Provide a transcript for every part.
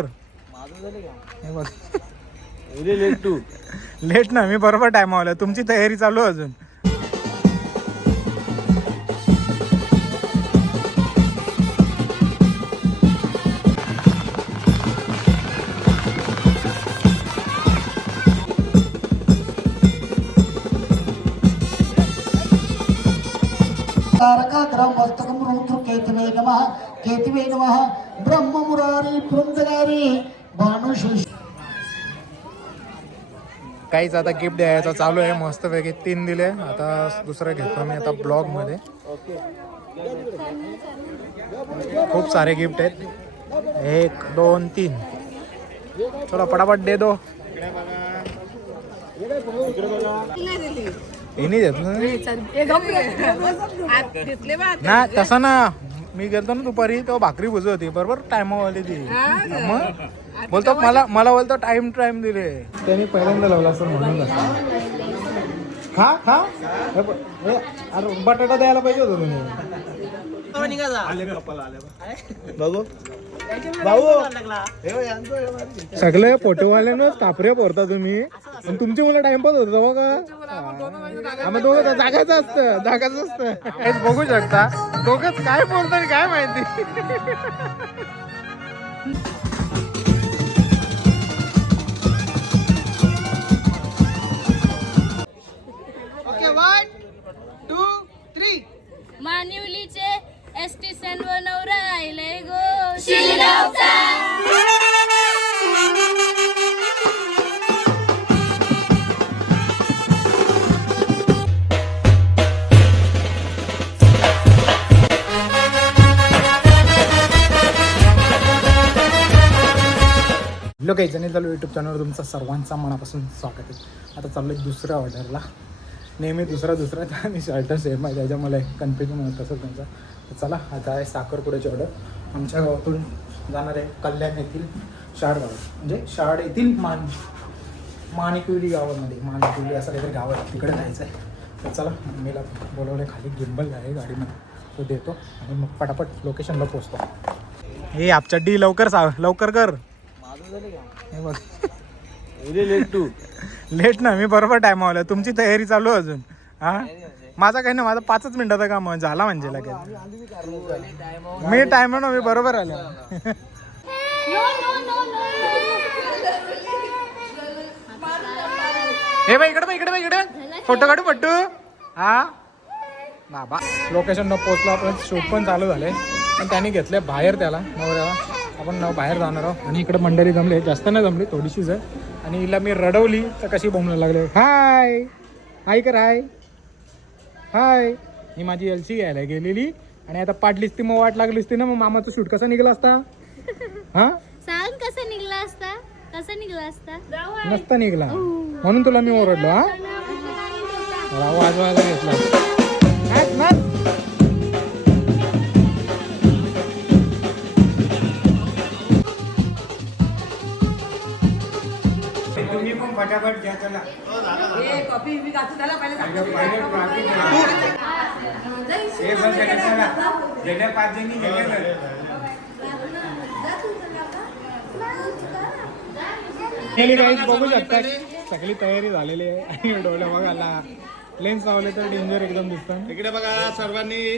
हे बघ लेट ना, मी बरोबर टाइम आला. तुमची तयारी चालू आहे अजून. केतवे नमः केतवे नमः ब्रह्म मुरारी बृंदगारी भानुशेष. काहीच आता गिफ्ट द्यायचा चालू आहे मस्त पैकी. 3 दिले, आता दुसरं घेतो मी आता ब्लॉग मध्ये. खूप सारे गिफ्ट आहेत. 1 2 3. चला पटापट दे दो. ना तसं ना, मी गेलतो ना दुपारी तेव्हा भाकरी भुजत होती बरोबर टायमावाली ती. मग बोलतो मला बोलतो टाइम दिले त्यांनी पहिल्यांदा लावला असं म्हणून. खा खा. अरे बटाटा द्यायला पाहिजे होतं तुम्ही. सगळे फोटोवाल्यानंच कापरे पोरता तुम्ही. तुमची मुलं टाइमपास होत बघा. आम्ही दोघं जागायचं असतं. हेच बघू शकता दोघंच काय बोलतात काय माहिती. ओके 1 2 3. मानिवलीचे एसटी स्टँड वर राहिले गो शिरगावचा. हॅलो काही जणी चालू यूट्यूब चॅनलवर तुमचं सर्वांचा मनापासून स्वागत आहे. आता चाललो आहे दुसऱ्या ऑर्डरला. नेहमी दुसरा आणि शर्ट सेम आहे त्याच्यामुळे कन्फ्युजन होत तसं त्यांचं. तर चला आता आहे साखरपुड्याची ऑर्डर. आमच्या गावातून जाणार आहे कल्याण येथील शाड गाव, म्हणजे शाड येथील माणिकविली गावामध्ये. माणिकविली असं काहीतरी गाव आहे, तिकडे जायचं आहे. तर चला मम्मीला बोलवलं, खाली गिंबल आहे गाडीमध्ये, तो देतो आणि मग पटापट लोकेशनला पोचतो. हे आपच्या डी लवकर कर. हे बघ लेट ना, मी बरोबर टाइम आला. तुमची तयारी चालू आहे अजून. हा माझा काही नाही, माझा 5 मिनिटाचा काम झाला म्हणजे लगेच. मी टाइम ना, मी बरोबर आलो. हे बाई इकडे फोटो काढू पट्टू. हा बाबा लोकेशनला पोचलो आपण. शूट पण चालू झाले पण त्यांनी घेतले बाहेर त्याला नवऱ्याला. आपण बाहेर जाणार आहोत आणि इकडे मंडळी जमले, जास्त नाही जमली, थोडीशीच आहे. आणि हिला मी रडवली तर कशी बोंबला लागले. हाय कर हाय. ही माझी LC घ्यायला गेलेली आणि आता पाडलीस ती, मग वाट लागलीस ती ना. मग मामाचं शूट कसा निघाला असता? हा सांग कसा निघला असता. नसता निघला म्हणून तुला मी ओरडलो. हा वाजवायला घेतला. तुम्ही पण फटाफट घ्या. चला गेल्या 5 जणी गेले. बघू शकता सगळी तयारी झालेली आहे. आणि डोळे बघायला लेन्स लावले तर डेंजर एकदम दिसतात. इकडे बघा सर्वांनी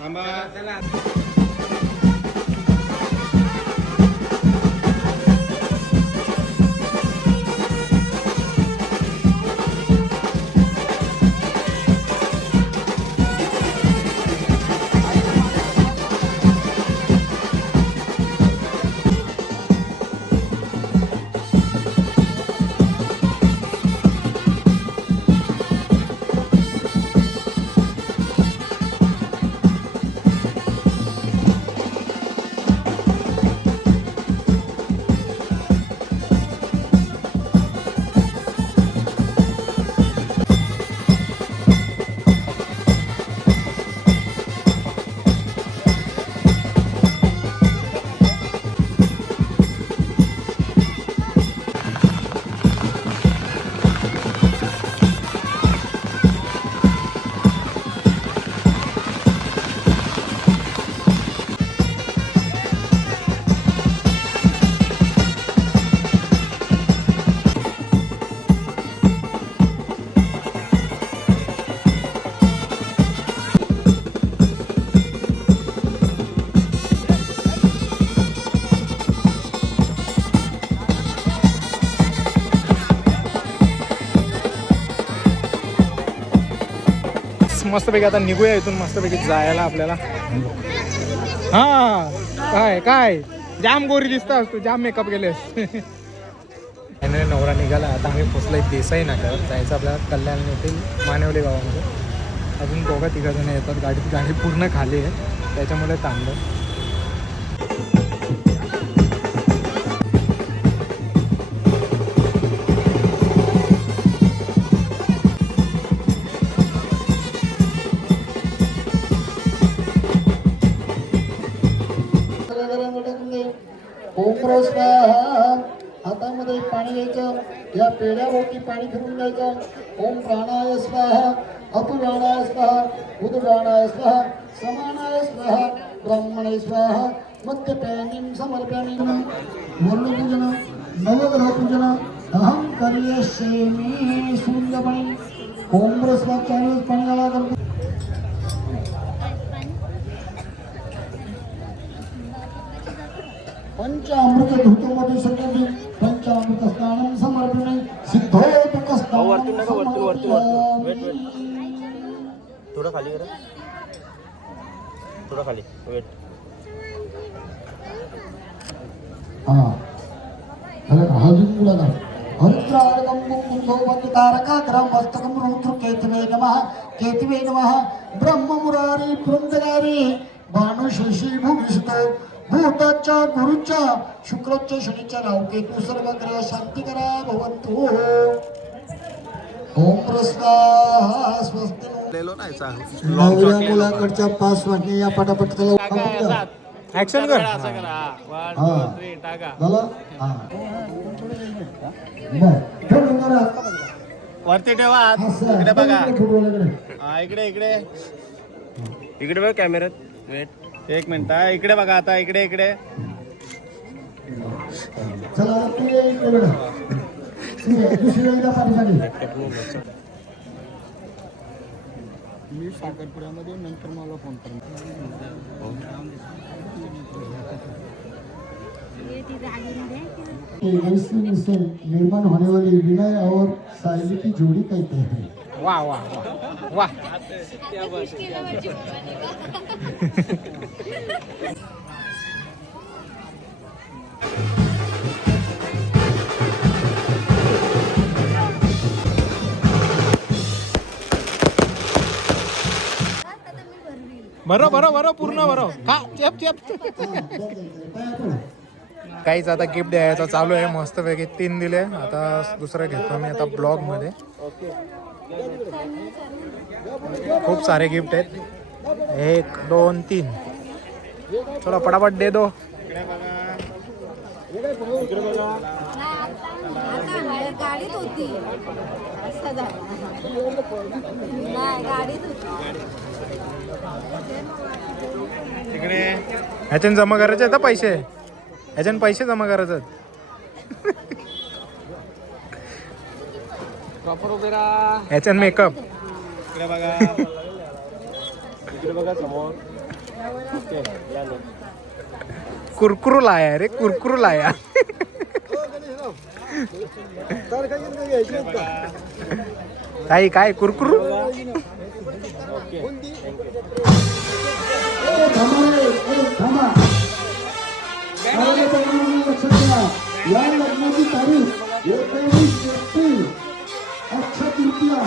थांबा. मस्तपैकी आता निघूया इथून मस्तपैकी जायला आपल्याला. हा काय काय जाम गोरी दिसतास तू, जाम मेकअप केलेस. फायनली नवरा निघाला. आता आम्ही पोचलोय देसाई नाक्यावर. जायचं आपल्याला कल्याण येथील मानेवली गावामध्ये. अजून दोघं तिघजण येतात. गाडी पूर्ण खाली आहे त्याच्यामुळे थांबलो. ओम स्वाहा. हातामध्ये पाणी घ्यायचं, या पेढ्याभोवती पाणी फिरून द्यायचं. ओम प्राणाय स्वाहा, अपुराणाय स्वाहा, उदगाणाय स्वाहा, समानाय स्वाहा, ब्राह्मणाय स्वाहा, मध्यपायनीं समर्पयामि. मुरलीपूजन, नवग्रह पूजन अहम करिष्यामि. सूर्यपाणी. ओम स्वाहा. 4 वेळेस पाणी घाला. पंचामृत धूतमध्ये सगळी पंचामृत स्नान समर्पणे सिद्धोदक स्नान समर्पयामि. थोडं खाली करा, थोडं खाली वेट. हा अजून मुलाला हरिद्रारकं कुंभोवती तारकाग्रं मस्तकं रौद्रकेतवे नमः. केतवे नमः. ब्रह्ममुरारी वृंदगारी भानुशेषी भूमिष्ठो भूताच्या गुरुच्या शुक्राच्या शनीच्या रावकेतू सर्व ग्रह शांती करा भवंतु. ओम स्वाहा. स्वस्ति. नवऱ्या मुलाकडच्या 5 वाटणे या पटापट त्याला ऍक्शन कर. वरती ठेवा हात. इकडे बघा. हा इकडे इकडे इकडे बघ कॅमेऱ्यात. Wait 1 minute. हा इकडे बघा आता. इकडे इकडे चला तू ये इकडे बघा. दुसरी एकदा पाठीमागे. मी साखरपुड्यामध्ये नंतर मला फोन कर. से निर्माण होने वाली विनय और सायली की जोड़ी कहते हैं. वाह वाह वाह वाह. बरं बरं बरं पूर्ण बरं का चेप चेप. काहीच आता गिफ्ट द्यायचा चालू आहे मस्तपैकी. 3 दिले. आता दुसरं घेतो मी आता ब्लॉग मध्ये. खूप सारे गिफ्ट आहेत. 1 2 3. थोडा पटापट दे दो. गाडीत होती गाडीत होती. तिकडे ह्याच्यानं जमा करायचे आहेत पैसे. ह्याच्यानं पैसे जमा करायचे आहेत. ह्याच्यानं मेकअप. इकडे बघा. इकडे बघा समोर. ओके याने. कुरकुरू लाया रे कुरकुरू लाया. काही काय कुरकुरू. थांबा. लक्षात घ्या. या लग्नाची तारीख 19 एप्रिल अक्षय तृतीया.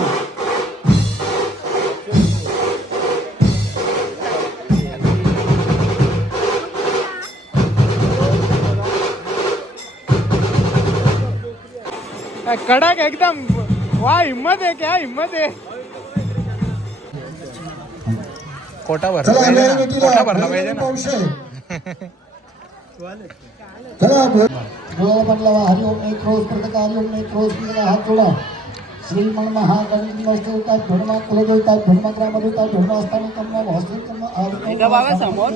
कडक एकदम. वाह हिम्मत आहे. क्या हिम्मत आहे. कोटा भरला पाहिजे ना. कोटा भरला पाहिजे ना. चला म्हणला हरिओम 1 रोज प्रत्येक हरिओम 1 रोज हात जोडा. श्रीमन महागणित नसतो धर्मा कुलदेवता धर्मा ग्रामदेवता धर्मा असताना कन्या भास्कर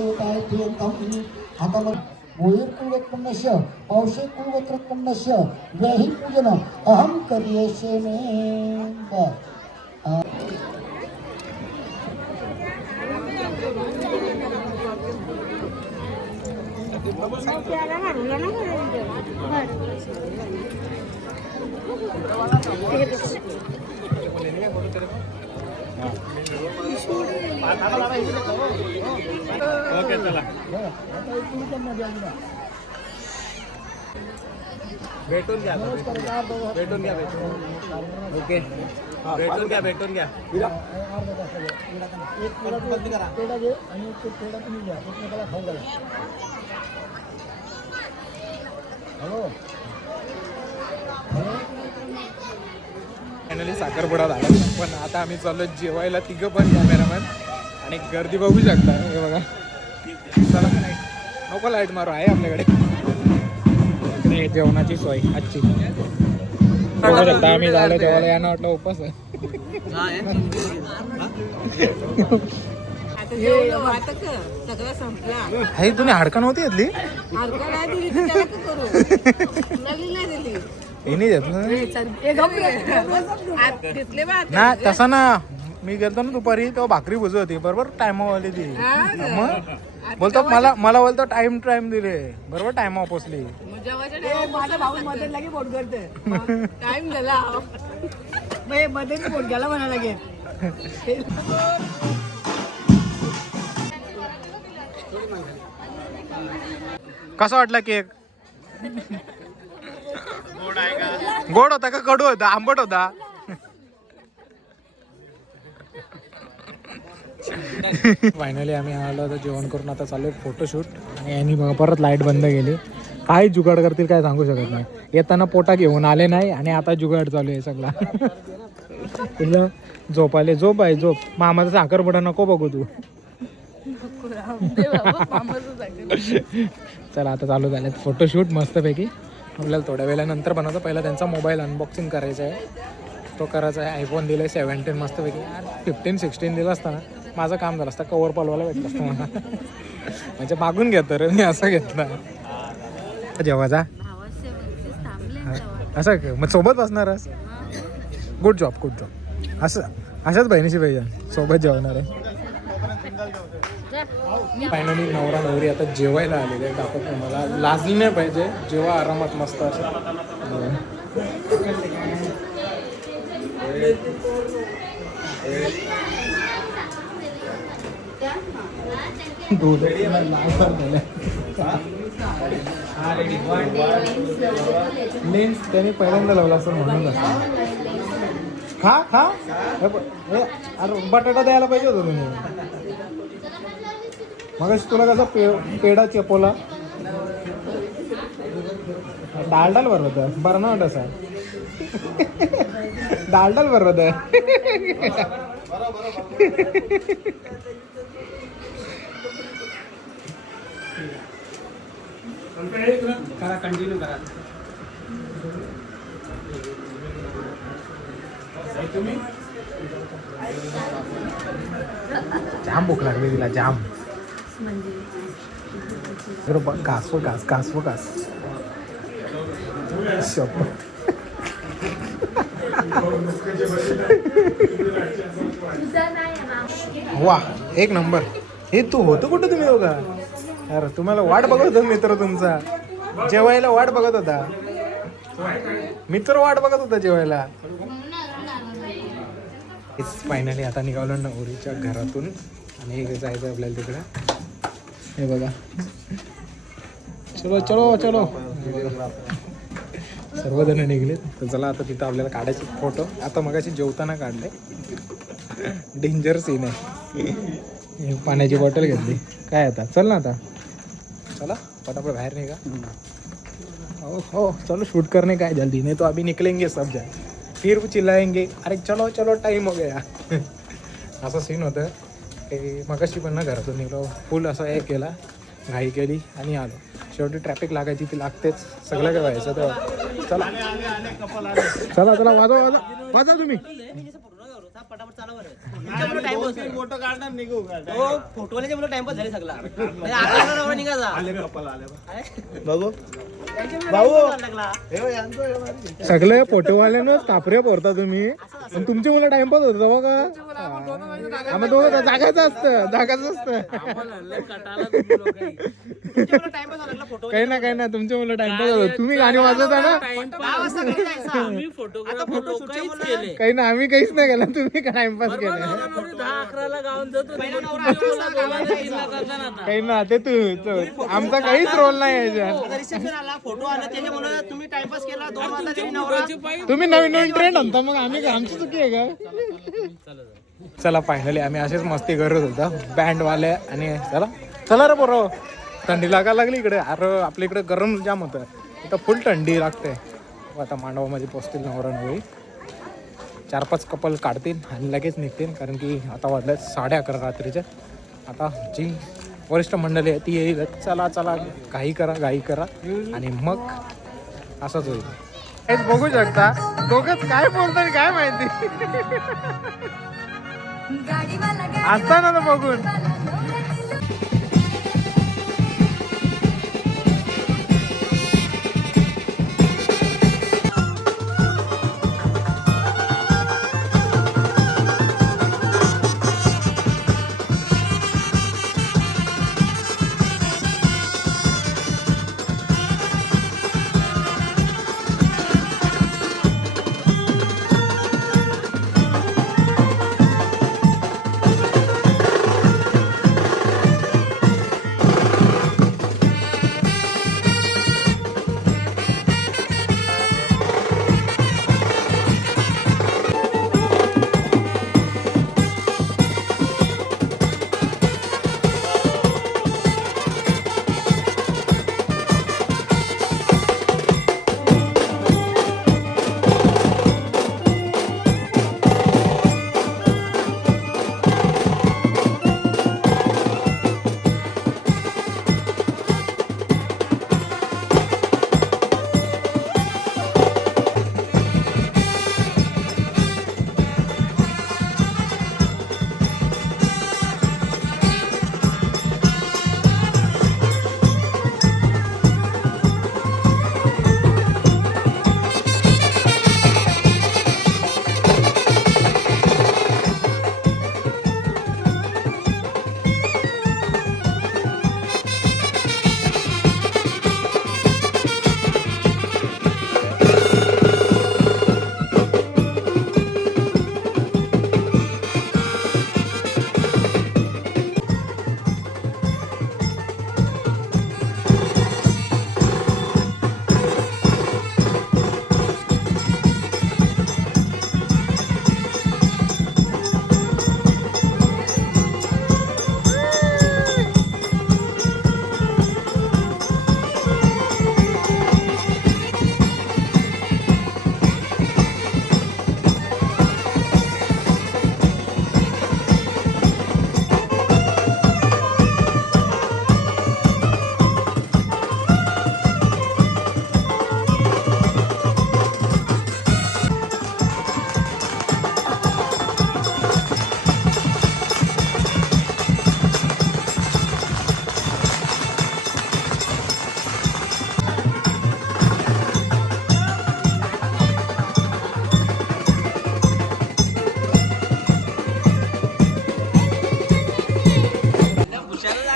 हातामध्ये मोहीर कुलवत्पन्नस्य पौषे कुलवत्पन्नस्य व्याही पूजन अहम करिष्ये मे. ओके चला भेटून घ्या भेटून घ्या ओके भेटून घ्या एक पेढा घे आणि एक पेढा तुम्ही घ्या एकमेकाला खाऊ घाला. हॅलो फायनली साखरपुडा झाला पण आता आम्ही चाललो जेवायला तिघं पण कॅमेरामॅन आणि गर्दी बघू शकता हे बघा चला नको लाईट मारू आहे आपल्याकडे इकडे जेवणाची सोय आजची बघू शकता आम्ही झालो जेवायला यांना वाटलं उपास आहे सगळं संपला हे तुम्ही हाडकं नव्हती घेतली हलका नाही दिली तर त्याला काय करू नवीन नाही दिली हे नाही देत ना घेतले बा ना तसं ना मी गेलतो ना दुपारी तेव्हा भाकरी बुजत होती बरोबर टायमावाली ती मग बोलतो मला बोलतो टाइम दिले बरोबर टाइम पोचली माझा भाऊ मध्ये लागे बोट करते टाइम झाला मध्ये बोट गेला म्हणा लागे कसा वाटला केक गोड होता का कडू होता आंबट होता फायनली आम्ही आलो होतो जेवण करून आता चालू आहे फोटोशूट आणि यांनी बघा परत लाईट बंद केली काय जुगाड करतील काय सांगू शकत नाही येताना पोटा घेऊन आले नाही आणि आता जुगाड चालू आहे सगळा तुला झोप आले झोप आहे झोप मामाचा साखरपुडा नको बघू तू चला आता चालू झाले फोटोशूट मस्तपैकी आपल्याला थोड्या वेळानंतर बनवतो पहिला त्यांचा मोबाईल अनबॉक्सिंग करायचा आहे तो करायचा आहे आयफोन दिला आहे 17 मस्तपैकी 15-16 दिला असता ना माझं काम झालं असतं कवर पालवायला भेटलं असतं मला म्हणजे मागून घेतो रे मी असं घेतला जेव्हाचा असं मग सोबत बसणारच गुड जॉब असं अशाच बहिणीशी पाहिजे सोबत जेवणार आहे फायनली नवरा नवरी आता जेवायला आलेले दाखवत मला लाजली नाही पाहिजे जेव्हा आरामात मस्त असं लेन्स त्याने पहिल्यांदा लावला असं म्हणून खा अरे बटाटा द्यायला पाहिजे होता तुम्ही मग तुला कसा पेढा चेपोला डाल बरं होतं बरं ना वाटत असं डाल बरं होतं करा कंटिन्यू करा तुम्ही जाम भूक लागली तिला जाम घास वा एक नंबर हे तू होतो कुठं तुम्ही दोघा अरे तुम्हाला वाट बघत होता मित्र तुमचा जेवायला वाट बघत होता मित्र वाट बघत होता जेवायला फायनली आता निघालो नवरीच्या घरातून आणि जायचं आपल्याला तिकडे हे बघा चलो सर्वजण निघलेत तर चला आता तिथं आपल्याला काढायचे फोटो आता मगाशी जेवताना काढले डेंजर सीन आहे पाण्याची बॉटल घेतली काय आता चल ना आता चला फटाफट बाहेर निघा हो चलो शूट करने का है जल्दी नहीं तो अभी निकलेंगे सब जन फिर चिल्लाएंगे अरे चलो टाइम हो गया असं सीन होतं की मगाशी पण ना घरातून निघलो फुल असं हे केला घाई केली आणि आलो शेवटी ट्रॅफिक लागायची ती लागतेच सगळं काय व्हायचं तर चला वाजवा तुम्ही फोटो काढणार निघू फोटोवाल्याचे मला टाइमपास झाले सगळा बघू सगळे फोटोवाल्यानंच कापरे पोरता तुम्ही आणि तुमची मुलं टाइमपास होतं बघा आम्ही दोघं जागायचं असतं टाइमपास लागला फोटो काही ना तुमच्या मुलं टाइमपास होतो. तुम्ही गाणी वाजवता ना काही ना आम्ही काहीच नाही केलं, तुम्ही टाइमपास केलं काही ना ते तू आमचा काहीच रोल नाही याच्यात. रिसेप्शन आला फोटो आला त्याच्यामुळे तुम्ही टाइमपास केला 2 वाजता तरी नवरा तुम्ही नवीन ट्रेंड आणता मग आम्ही आमची चुकी आहे का? चला फायनली आम्ही असेच मस्ती करत होता बँडवाले आणि चला रे बरोबर थंडी लागायला लागली इकडे. अरे आपल्या इकडे गरम जाम होतं, इथं फुल थंडी लागते. आता मांडवामध्ये पोचतील नवरा नवरी, 4-5 कपल काढतील आणि लगेच निघतील, कारण की आता वाजल्यात 11:30 रात्रीच्या. आता जी वरिष्ठ मंडळी आहे ती येईल. चला घाई करा आणि मग असंच होईल. हेच बघू शकता दोघंच काय बोलतात काय माहिती असताना तर बघून.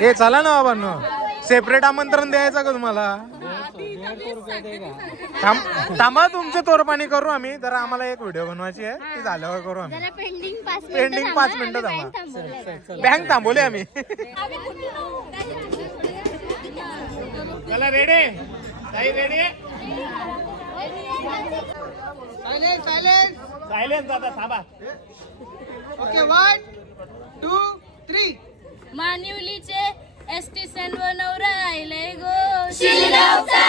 हे चला ना बाबांनो, सेपरेट आमंत्रण द्यायचं का तुम्हाला? थांबा तुमचे तोरपाणी करू आम्ही जरा. आम्हाला एक व्हिडिओ बनवायची आहे, ती झाल्यावर करू आम्ही. पेंडिंग 5 मिनिटं थांबा. बँक थांबवली आम्ही. चला रेडी रेडी सायलेन्स आता थांबा. ओके 1 2 3 मानिवलीचे एसटी स्टँड वर नवरा आयले गो शिरगावचा.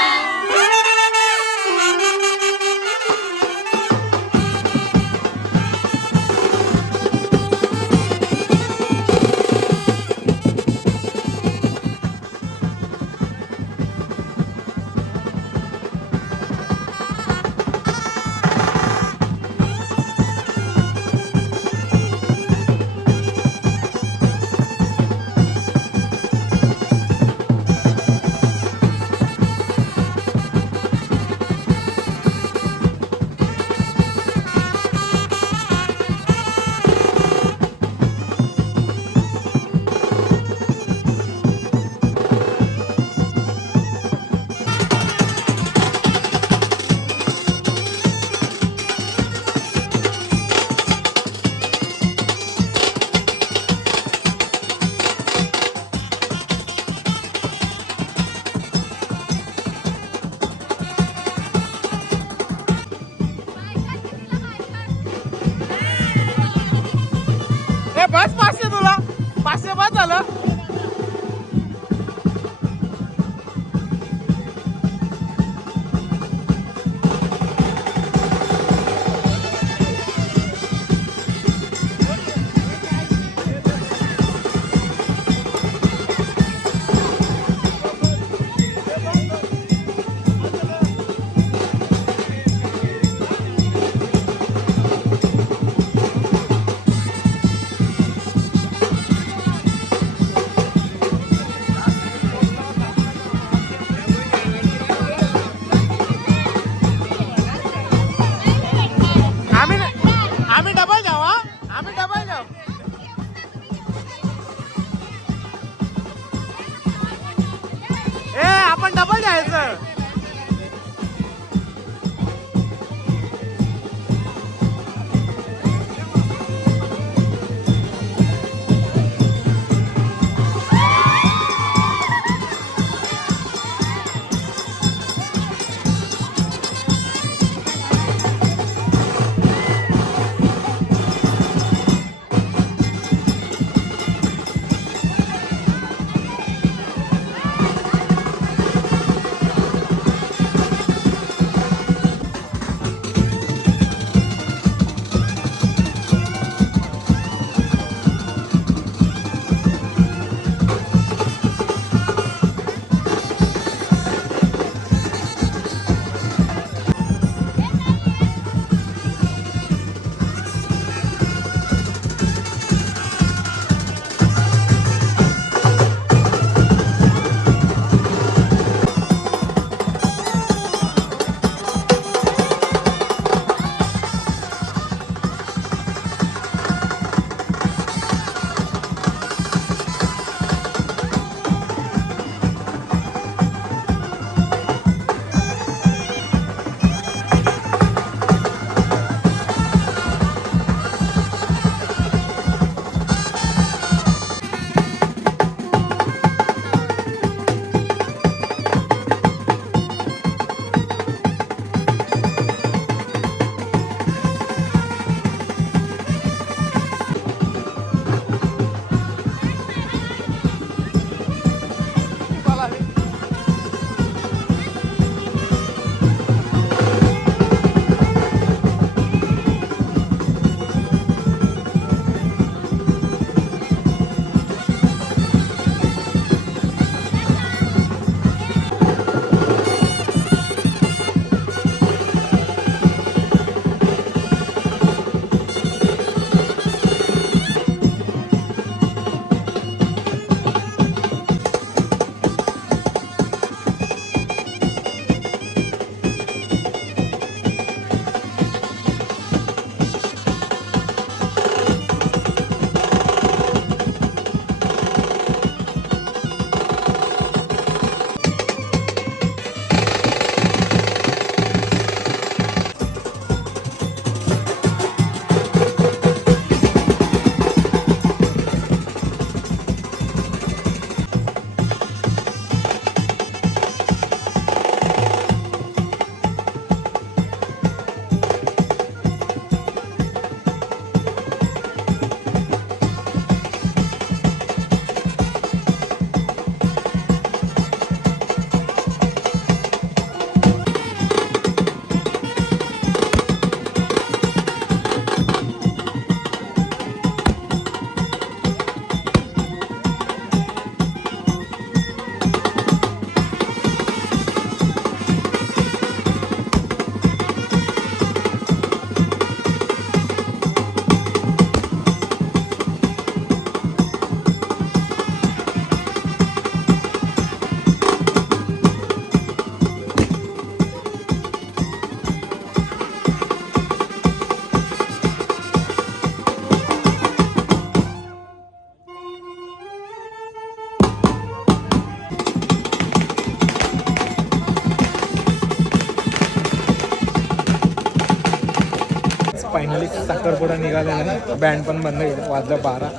फायनली साखरपुडा निघालेला आहे. बँड पण बंद केलं, वाजलं 12.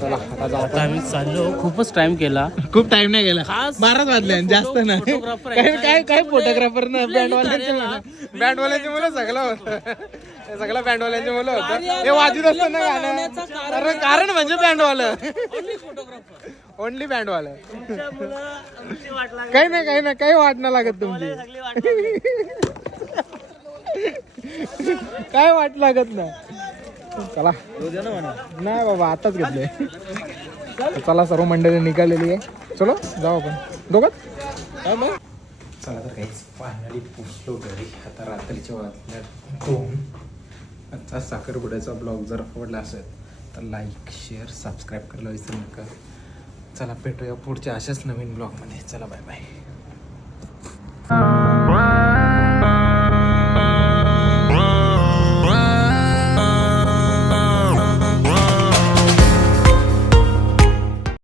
चला आता जाऊ आपण. आम्ही चाललो, खूपच टाइम केला. खूप टाइम नाही गेला, खास 12 वाजले, जास्त नाही. फोटोग्राफर आहे. काय फोटोग्राफर ना, आपल्याला बँडवाल्यांची मुलं सगळं होतं. हे सगळं बँडवाल्यांची मुलं होतं. हे वाजत असतं ना गाणं, अरे कारण म्हणजे बँडवालं, ओनली बँडवालं. काही नाही काही वाट नाही लागत तुमची, काय वाट लागत नाही. चला नाही बाबा आताच घेतलंय. चला सर्व मंडळी निघालेली आहे, चलो जाऊ आपण दोघं. चला तर काहीच फायनली पोचलो घरी. आता रात्रीच्या वाजल्यात 2. आजचा साखरपुड्याचा ब्लॉग जर आवडला असेल तर लाईक शेअर सबस्क्राईब करायला विसरू नका. चला भेटूया पुढच्या अशाच नवीन ब्लॉगमध्ये. चला बाय बाय.